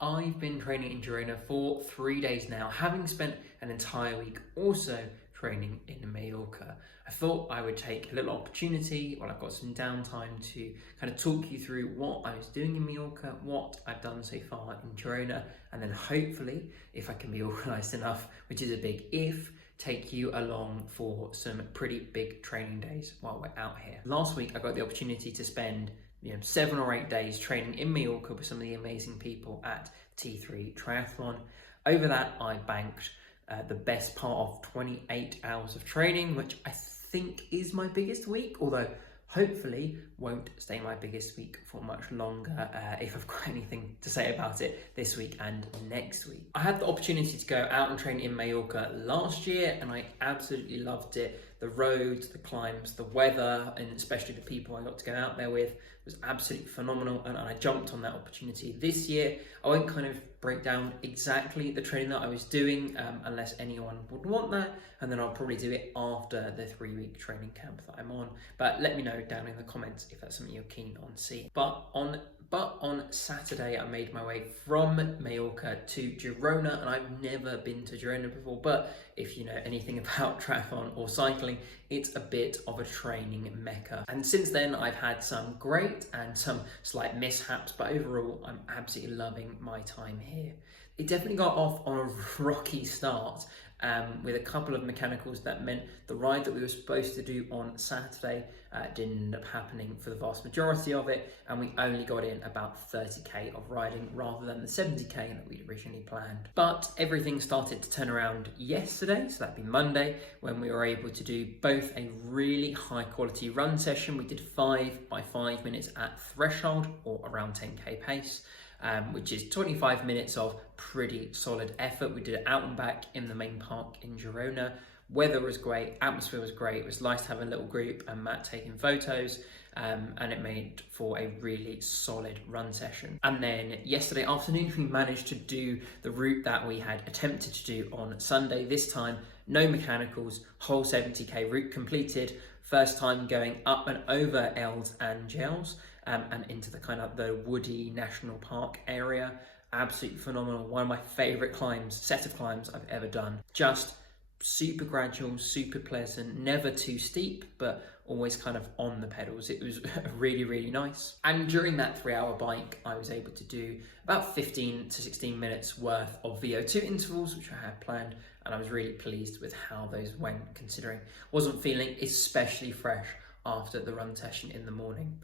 I've been training in Girona for 3 days now, having spent an entire week also training in Mallorca. I thought I would take a little opportunity while I've got some downtime to kind of talk you through what I was doing in Mallorca, what I've done so far in Girona, and then hopefully, if I can be organised enough, which is a big if, take you along for some pretty big training days while we're out here. Last week I got the opportunity to spend 7 or 8 days training in Mallorca with some of the amazing people at T3 Triathlon. Over that, I banked the best part of 28 hours of training, which I think is my biggest week, although hopefully won't stay my biggest week for much longer if I've got anything to say about it this week and next week. I had the opportunity to go out and train in Mallorca last year and I absolutely loved it. The roads, the climbs, the weather, and especially the people I got to go out there with was absolutely phenomenal, and I jumped on that opportunity this year. I won't kind of break down exactly the training that I was doing unless anyone would want that, and then I'll probably do it after the 3-week training camp that I'm on. But let me know down in the comments if that's something you're keen on seeing. But on Saturday, I made my way from Mallorca to Girona, and I've never been to Girona before, but if you know anything about triathlon or cycling, it's a bit of a training mecca. And since then, I've had some great and some slight mishaps, but overall, I'm absolutely loving my time here. It definitely got off on a rocky start with a couple of mechanicals that meant the ride that we were supposed to do on Saturday didn't end up happening for the vast majority of it, and we only got in about 30k of riding rather than the 70k that we'd originally planned. But everything started to turn around yesterday, so that'd be Monday, when we were able to do both a really high quality run session. We did 5 by 5 minutes at threshold, or around 10k pace, which is 25 minutes of pretty solid effort. We did it out and back in the main park in Girona. Weather was great, atmosphere was great. It was nice to have a little group and Matt taking photos, and it made for a really solid run session. And then yesterday afternoon, we managed to do the route that we had attempted to do on Sunday. This time, no mechanicals, whole 70k route completed. First time going up and over Els and Gels, and into the kind of the woody national park area. Absolutely phenomenal. One of my favorite set of climbs I've ever done. Just super gradual, super pleasant, never too steep, but always kind of on the pedals. It was really, really nice. And during that 3-hour bike, I was able to do about 15 to 16 minutes worth of VO2 intervals, which I had planned, and I was really pleased with how those went, considering I wasn't feeling especially fresh after the run session in the morning.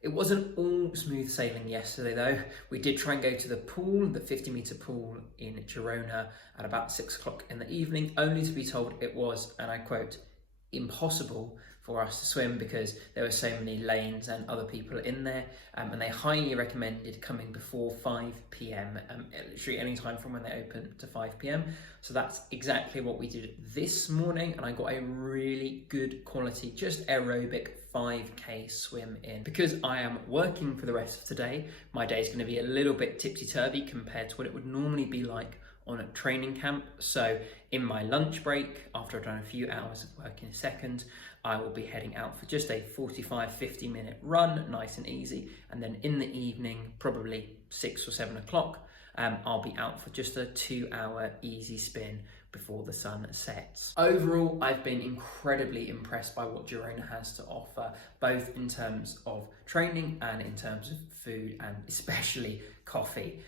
It wasn't all smooth sailing yesterday though. We did try and go to the pool, the 50-meter pool in Girona at about 6 o'clock in the evening, only to be told it was, and I quote, impossible for us to swim because there were so many lanes and other people in there, and they highly recommended coming before 5 p.m, literally any time from when they open to 5 p.m. So that's exactly what we did this morning, and I got a really good quality, just aerobic 5k swim in. Because I am working for the rest of today, my day is going to be a little bit tipsy-turvy compared to what it would normally be like on a training camp. So in my lunch break, after I've done a few hours of work in a second, I will be heading out for just a 45-50 minute run, nice and easy. And then in the evening, probably 6 or 7 o'clock, I'll be out for just a 2-hour easy spin before the sun sets. Overall, I've been incredibly impressed by what Girona has to offer, both in terms of training and in terms of food, and especially coffee.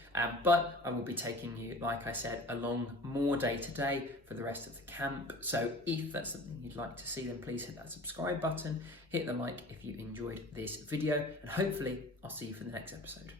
But I will be taking you, like I said, along more day to day for the rest of the camp. So if that's something you'd like to see, then please hit that subscribe button, hit the like if you enjoyed this video, and hopefully I'll see you for the next episode.